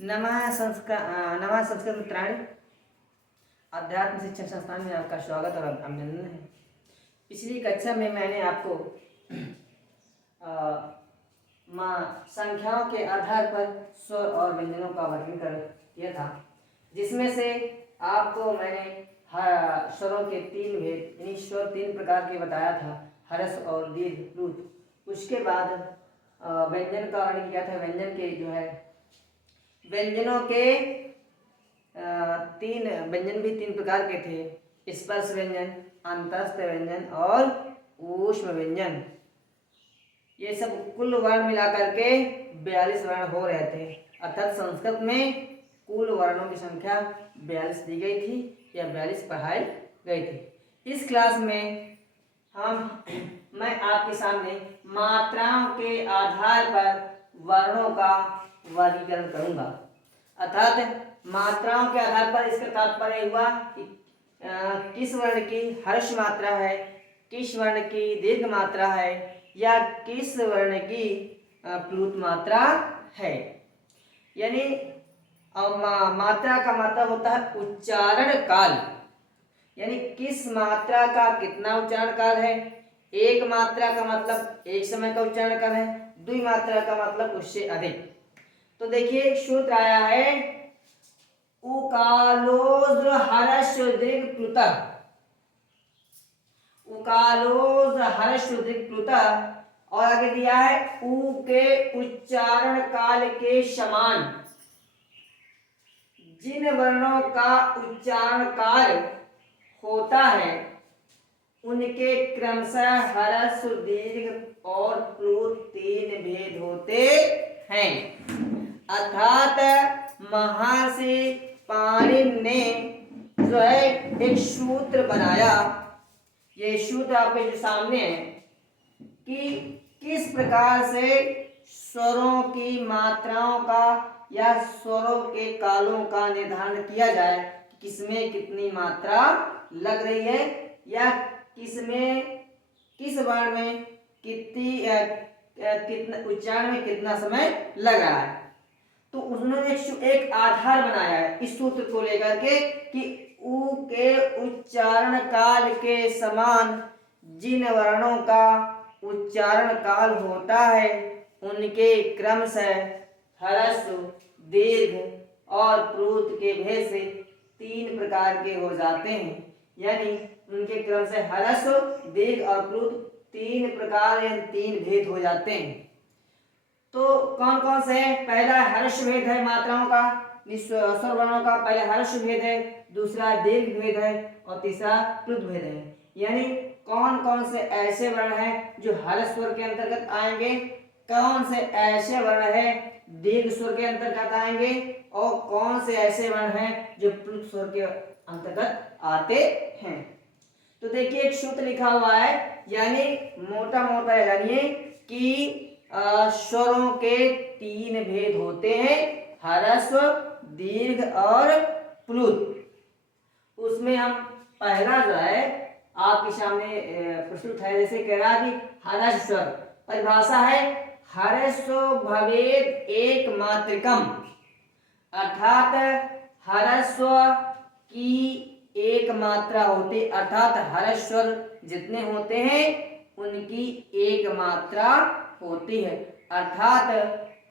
नमः संस्कृत मित्राणि। अध्यात्म शिक्षण संस्थान में आपका स्वागत और अभिनंदन है। पिछली कक्षा में मैंने आपको संख्याओं के आधार पर स्वर और व्यंजनों का वर्णन किया था, जिसमें से आपको मैंने स्वरों के तीन भेद यानी स्वर तीन प्रकार के बताया था, हर्ष और दीर्घ, प्लुत। उसके बाद व्यंजन का वर्णन किया था। व्यंजन के जो है व्यंजनों के तीन व्यंजन भी तीन प्रकार के थे: स्पर्श व्यंजन, अंतस्थ व्यंजन और ऊष्म व्यंजन। ये सब कुल वर्ण मिलाकर के 42 वर्ण हो रहे थे। अर्थात संस्कृत में कुल वर्णों की संख्या 42 दी गई थी या 42 पढ़ाई गई थी। इस क्लास में मैं आपके सामने मात्राओं के आधार पर वर्णों का वर्गीकरण करूंगा। अर्थात मात्राओं के आधार पर इसका तात्पर्य हुआ कि किस वर्ण की हर्ष मात्रा है, किस वर्ण की दीर्घ मात्रा है या किस वर्ण की प्लुत मात्रा है। यानी मात्रा का मतलब होता है उच्चारण काल, यानी किस मात्रा का कितना उच्चारण काल है। एक मात्रा का मतलब एक समय का उच्चारण काल है, द्वि मात्रा का मतलब उससे अधिक। तो देखिए, एक सूत्र आया है उकालोज हर्ष दीर्घ प्लुत। उकालोज हर्ष दीर्घ प्लुत और आगे दिया है उ के उच्चारण काल के समान जिन वर्णों का उच्चारण काल होता है उनके क्रमशः हर्ष, दीर्घ और प्लुत तीन भेद होते हैं। अर्थात महर्षि पाणिनि ने जो है एक सूत्र बनाया। ये सूत्र आपके जो सामने है कि किस प्रकार से स्वरों की मात्राओं का या स्वरों के कालों का निर्धारण किया जाए, किसमें कितनी मात्रा लग रही है या किसमें किस वर्ण में कितना उच्चारण में कितना समय लग रहा है। तो उन्होंने एक आधार बनाया है इस सूत्र को लेकर के कि उ के उच्चारण काल के समान जिन वर्णों का उच्चारण काल होता है उनके क्रमशः हर्ष, दीर्घ और प्लुत के भेद से तीन प्रकार के हो जाते हैं। यानी उनके क्रमशः हर्ष, दीर्घ और प्लुत तीन प्रकार या तीन भेद हो जाते हैं। तो कौन कौन से है? पहला हर्ष भेद है मात्राओं का, स्वर वर्णों का। पहले हर्ष भेद है, दूसरा दीर्घ भेद है और तीसरा प्लुत भेद है। यानी कौन कौन से ऐसे वर्ण हैं जो हर्ष स्वर के अंतर्गत आएंगे, कौन से ऐसे वर्ण है दीर्घ स्वर के अंतर्गत आएंगे और कौन से ऐसे वर्ण हैं जो प्लुत स्वर के अंतर्गत आते हैं। तो देखिए, एक सूत्र लिखा हुआ है, यानी मोटा मोटा जानिए कि स्वरों के तीन भेद होते हैं: ह्रस्व, दीर्घ और प्लुत। उसमें हम पहला जो है आपके सामने प्रस्तुत है। जैसे कह रहा है कि ह्रस्व परिभाषा है ह्रस्व भवेद एक मात्रिकम। अर्थात ह्रस्व की एक मात्रा होती, अर्थात हर्ष स्वर जितने होते हैं उनकी एक मात्रा होती है। अर्थात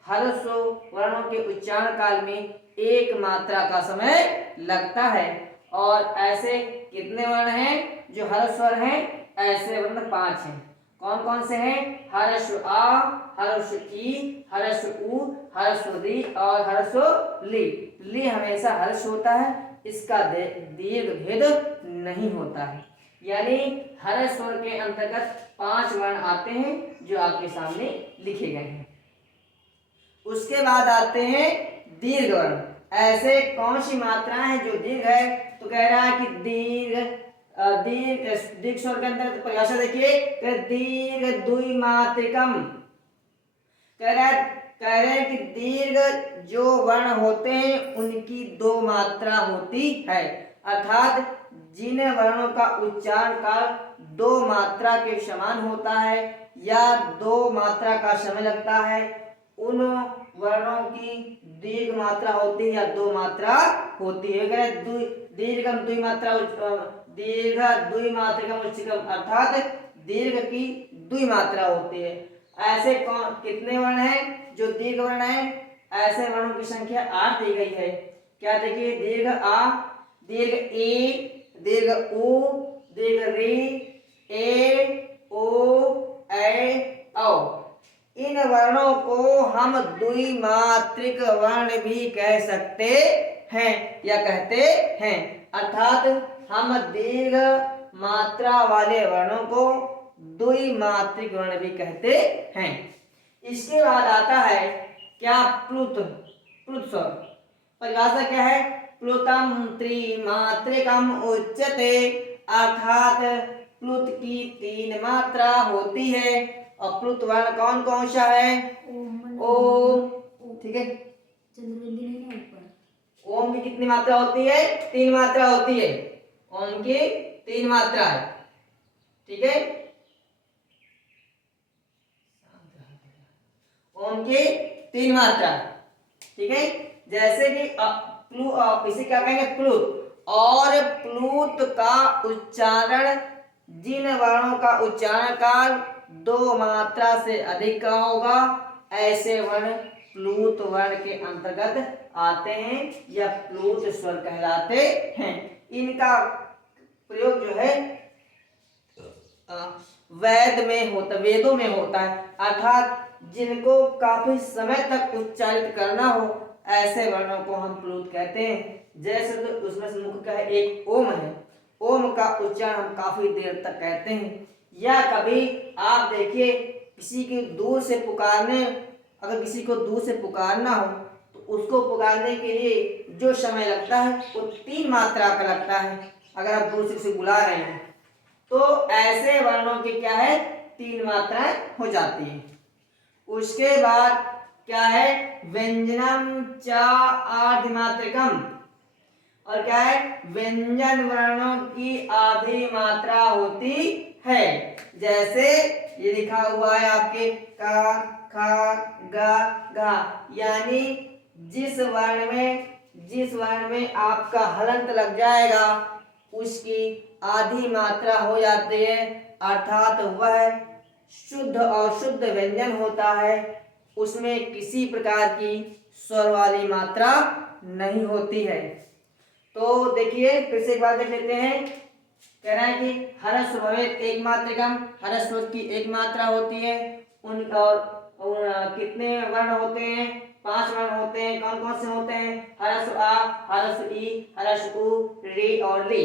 हर्ष वर्णों के उच्चारण काल में एक मात्रा का समय लगता है। और ऐसे कितने वर्ण हैं जो हर्ष स्वर हैं? ऐसे वर्ण 5 हैं। कौन कौन से हैं? हर्ष आ, हर्ष ई, हर्ष उ, हर्ष दी और हर्ष ली। ली हमेशा हर्ष होता है, इसका दीर्घ भेद नहीं होता है। यानी हर्ष स्वर के अंतर्गत 5 वर्ण आते हैं जो आपके सामने लिखे गए हैं। उसके बाद आते हैं दीर्घ वर्ण। ऐसे कौन सी मात्राएं हैं जो दीर्घ है? तो कह रहा है कि दीर्घ स्वर के अंतर्गत परिभाषा देखिए, दीर्घ द्विमात्रिकम। कह रहे हैं कि दीर्घ जो वर्ण होते हैं उनकी 2 मात्रा होती है। अर्थात जिन वर्णों का उच्चारण काल 2 मात्रा के समान होता है या 2 मात्रा का समय लगता है, उन वर्णों की दीर्घ मात्रा होती है या दो मात्रा होती है। दीर्घम द्विमात्रा दीर्घ द्विमात्रिकम उच्चकम अर्थात दीर्घ की द्विमात्रा होती है। ऐसे कौन कितने वर्ण हैं जो दीर्घ वर्ण है? ऐसे वर्णों की संख्या 8 दी गई है। क्या देखिए, दीर्घ आ, दीर्घ ई, दीर्घ उ, दीर्घ री, ए, ओ, ऐ, औ। इन वर्णों को हम द्विमात्रिक वर्ण भी कह सकते हैं या कहते हैं, अर्थात हम दीर्घ मात्रा वाले वर्णों को द्विमात्रिक वर्ण भी कहते हैं। इसके बाद आता है क्या? प्लुत। प्लुत स्वर परिभाषा क्या है? प्लुतम त्रिमात्रिकम उच्यते, अर्थात प्लुत की 3 मात्रा होती है। और प्लुत वर्ण कौन कौन सा है? ओम, ठीक है। ओम की कितनी मात्रा होती है? 3 मात्रा होती है। ओम की 3 मात्रा है, ठीक है। ओम की 3 मात्रा, ठीक है। जैसे कि इसे क्या कहेंगे? प्लुत। और प्लुत का उच्चारण, जिन वर्णों का उच्चारण काल 2 मात्रा से अधिक का होगा, ऐसे वर्ण प्लुत वर्ण के अंतर्गत आते हैं या प्लुत स्वर कहलाते हैं। इनका प्रयोग जो है वेदों में होता है, अर्थात जिनको काफी समय तक उच्चारित करना हो, ऐसे वर्णों को हम प्लुत कहते हैं। जैसे तो उसमें से मुख्य है एक ओम है। ओम का उच्चारण हम काफी देर तक कहते हैं। या कभी आप देखिए, किसी की दूर से पुकारने, अगर किसी को दूर से पुकारना हो तो उसको पुकारने के लिए जो समय लगता है वो 3 मात्रा का लगता है। अगर आप दूर से किसी बुला रहे हैं तो ऐसे वर्णों की क्या है? 3 मात्राएं हो जाती है। उसके बाद क्या है? व्यंजनम च आर्धमात्रिकम, और क्या है? व्यंजन वर्णों की आधी मात्रा होती है। जैसे ये लिखा हुआ है आपके का, खा, गा, घा, यानी जिस वर्ण में आपका हलंत लग जाएगा उसकी आधी मात्रा हो जाती है, अर्थात वह शुद्ध और शुद्ध व्यंजन होता है। उसमें किसी प्रकार की स्वर वाली मात्रा नहीं होती है। तो देखिए, फिर से एक बार देख लेते हैं। कह रहा है कि हरस भवेत एक मात्रिकम, हरस स्वर की 1 मात्रा होती है। कितने वर्ण होते हैं? 5 वर्ण होते हैं। कौन कौन से होते हैं? हरस आ, हरस ई, हरस उ, री और ली।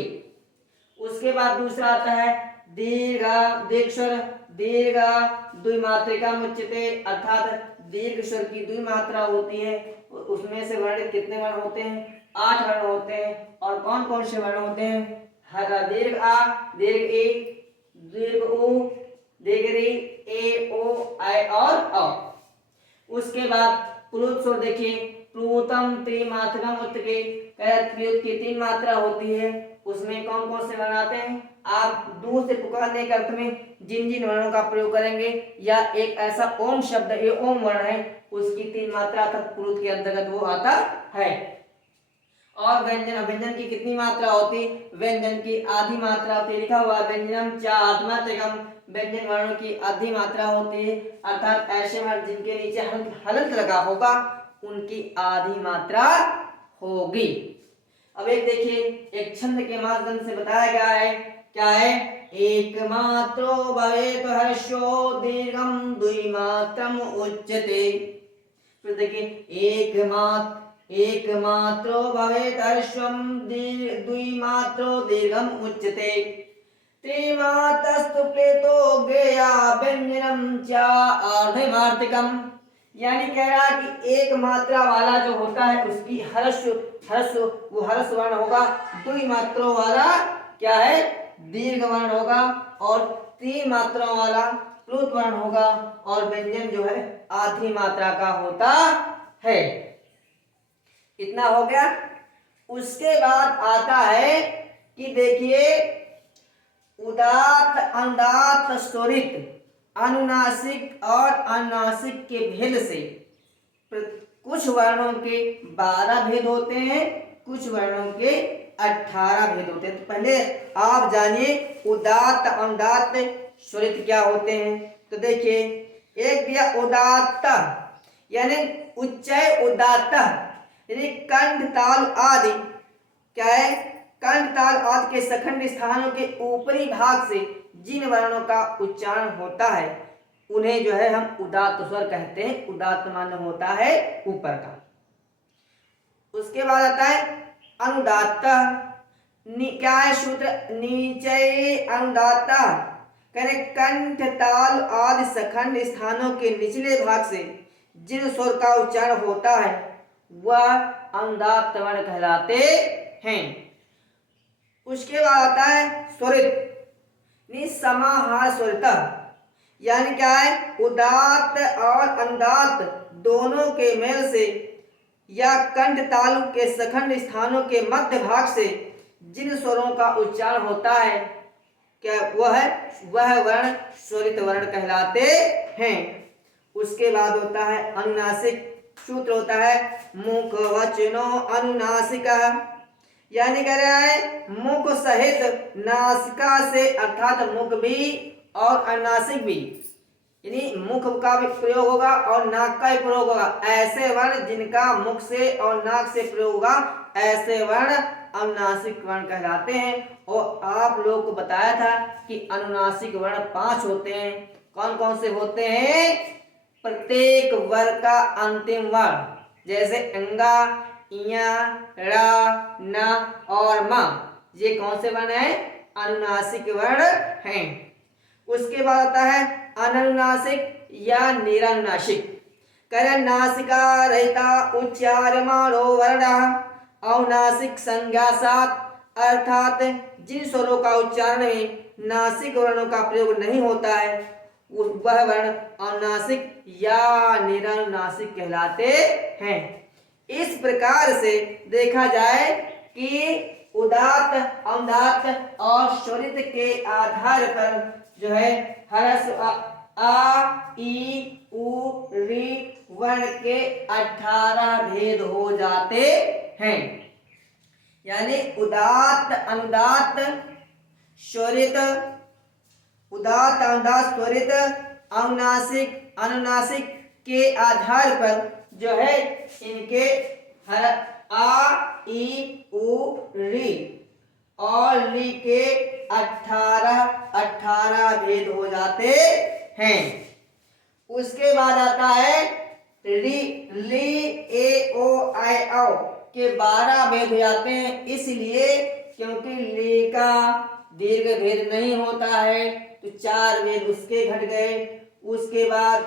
उसके बाद दूसरा आता है दीर्घ, दीर्घ स्वर, दीर्घ द्विमात्रिकम उच्यते, अर्थात दीर्घ स्वर की 2 मात्रा होती है। उसमें से वर्ण कितने वर्ण होते हैं? 8 वर्ण होते हैं। और कौन कौन से वर्ण होते हैं? दीर्घ आ, दीर्घ ए, दीर्घ उ, दीर्घ री, ए, ओ, ऐ और औ। उसके बाद प्लुत स्वर देखिए, प्लुतम त्रिमात्रिकम उच्यते, प्लुत की 3 मात्रा होती है। उसमें कौन कौन से वर्ण आते हैं? आप दूर से पुकारने के अर्थ में जिन जिन वर्णों का प्रयोग करेंगे, या एक ऐसा ओम शब्द, ये ओम वर्ण है, उसकी 3 मात्रा तक प्लुत के अंतर्गत वो आता है। और व्यंजन की कितनी मात्रा होती? व्यंजन की आधी मात्रा होती है। लिखा हुआ व्यंजनम च आत्मात्रिकम, व्यंजन वर्णों की आधी मात्रा होती है, अर्थात ऐसे वर्ण जिनके नीचे हलंत लगा होगा उनकी आधी मात्रा होगी। अब एक देखिए, एक छंद के माध्यम से बताया गया है। क्या है? एक मात्रो भवेत हर्षो दीर्घम द्विमात्रम उच्यते। फिर देखिए, एक मात्रो भवेत हर्षम द्विमात्रो दीर्घम उच्यते, त्रिमात्रस्तु प्लेतो गेया व्यंजनम च अर्धमात्रिकम। यानी कह रहा है कि 1 मात्रा वाला जो होता है उसकी वो हर्ष वर्ण होगा। 2 मात्रों वाला क्या है? दीर्घ वर्ण होगा। और 3 मात्राओं वाला प्लुत वर्ण होगा। और व्यंजन जो है आधी मात्रा का होता है। इतना हो गया। उसके बाद आता है कि देखिए, उदात्त, अनुदात्त, स्वरित, अनुनासिक और अनुनासिक के भेद से कुछ वर्णों के 12 भेद होते हैं, कुछ वर्णों के 18 भेद होते हैं। तो पहले आप जानिए उदात्त अनुदात्त स्वरित क्या होते हैं। तो देखिए, एक दिया उदात्त यानी उच्चय उदात्त यानी कंठ ताल आदि। क्या है? कंठ ताल आदि के सखंड स्थानों के ऊपरी भाग से जिन वर्णों का उच्चारण होता है उन्हें जो है हम उदात्त स्वर कहते हैं। उदात्त माने होता है ऊपर का। उसके बाद आता है अनुदात्त। क्या है सूत्र? नीचे अनुदात्त करें कंठ ताल आदि सखंड स्थानों के निचले भाग से जिन स्वर का उच्चारण होता है वह अनुदात्त वर्ण कहलाते हैं। उसके बाद आता है स्वरित समाहार स्वरित यानी क्या है? उदात्त और अनुदात्त दोनों के मेल से या कंठ तालु के सखंड स्थानों के मध्य भाग से जिन स्वरों का उच्चारण होता है क्या वह वर्ण स्वरित वर्ण कहलाते हैं। उसके बाद होता है अनुनासिक। सूत्र होता है मुख वचनो अनुनासिका यानी कह रहा है मुख सहित नासिका से अर्थात मुख भी और अनुनासिक भी, यानी मुख का भी प्रयोग होगा और नाक का भी प्रयोग होगा। ऐसे वर्ण जिनका मुख से और नाक से प्रयोग होगा ऐसे वर्ण अनुनासिक वर्ण कहलाते हैं। और आप लोग को बताया था कि अनुनासिक वर्ण 5 होते हैं। कौन कौन से होते हैं? प्रत्येक वर्ग का अंतिम वर्ण जैसे अंगा, इया, रा, न और मा, ये कौन से वर्ण है? अनुनासिक वर्ण हैं। उसके बाद आता है अननुनासिक या निरनुनासिक। कह नासिका रहता उच्चार्यमाणो वर्ण अनुनासिक संज्ञा साथ अर्थात जिन स्वरों का उच्चारण में नासिक वर्णों का प्रयोग नहीं होता है वह वर्ण अनुनासिक या निरनुनासिक कहलाते हैं। इस प्रकार से देखा जाए कि उदात्त अनुदात्त और स्वरित के आधार पर जो है ह्रस्व आ ई उ री वर्ण के 18 भेद हो जाते हैं। यानी उदात्त अनुदात्त स्वरित, उदात्त अनुदात्त स्वरित, अनुनासिक अनुनासिक के आधार पर जो है इनके आ ई उ री और ली के 18 भेद हो जाते हैं। उसके बाद आता है री ली ए ओ आई औ के 12 भेद हो जाते हैं, इसलिए क्योंकि ली का दीर्घ भेद नहीं होता है तो 4 भेद उसके घट गए। उसके बाद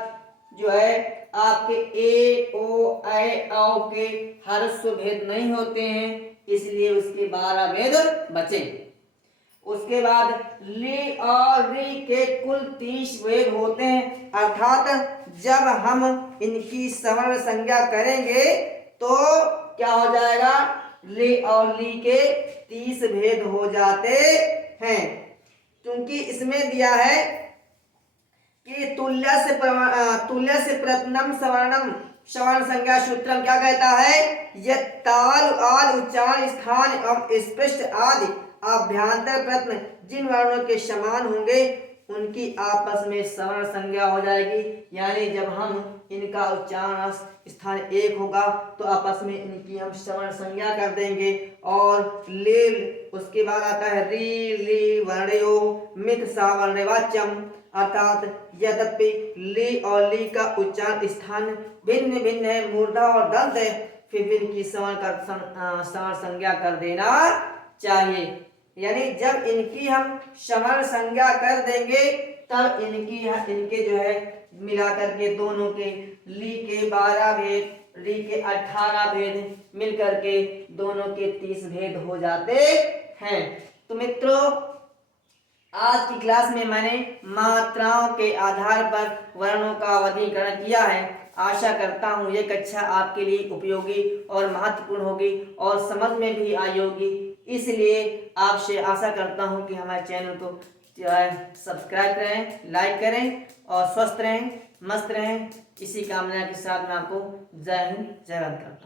जो है आपके ए ओ आई औ के ह्रस्व भेद नहीं होते हैं, इसलिए उसके 12 भेद बचे। उसके बाद ली और री के कुल 30 भेद होते हैं, अर्थात जब हम इनकी सवर्ण संज्ञा करेंगे तो क्या हो जाएगा? ली और ली के 30 भेद हो जाते हैं। क्योंकि इसमें दिया है कि तुल्य से प्रथमम सवर्णम सवर्ण संज्ञा सूत्रम क्या कहता है? यह ताल आदि उच्चारण स्थान एवं स्पष्ट आदि अभ्यांतर प्रश्न जिन वर्णों के समान होंगे उनकी आपस में सवर्ण संज्ञा हो जाएगी। यानी जब हम इनका उच्चारण स्थान एक होगा तो आपस में इनकी हम सवर्ण संज्ञा कर देंगे। और ले उसके बाद आता है री ली वर्णयो मित सावर्णवाच्यम, अर्थात यद्यपि ली और ली का उच्चारण स्थान भिन्न भिन्न है, मूर्धा और दंत है, फिर भी इनकी सवर्ण संज्ञा कर देना चाहिए। यानी जब इनकी हम सवर्ण संज्ञा कर देंगे तब इनके जो है मिलाकर के दोनों के ली के 12 भेद, री के 18 भेद मिलकर के दोनों के 30 भेद हो जाते हैं। तो मित्रों, आज की क्लास में मैंने मात्राओं के आधार पर वर्णों का वर्गीकरण किया है। आशा करता हूँ ये कक्षा आपके लिए उपयोगी और महत्वपूर्ण होगी और समझ में भी आई होगी। इसलिए आपसे आशा करता हूँ कि हमारे चैनल को सब्सक्राइब करें, लाइक करें और स्वस्थ रहें। मस्त रहें। इसी कामना के साथ मैं आपको जय हिंद जय भारत।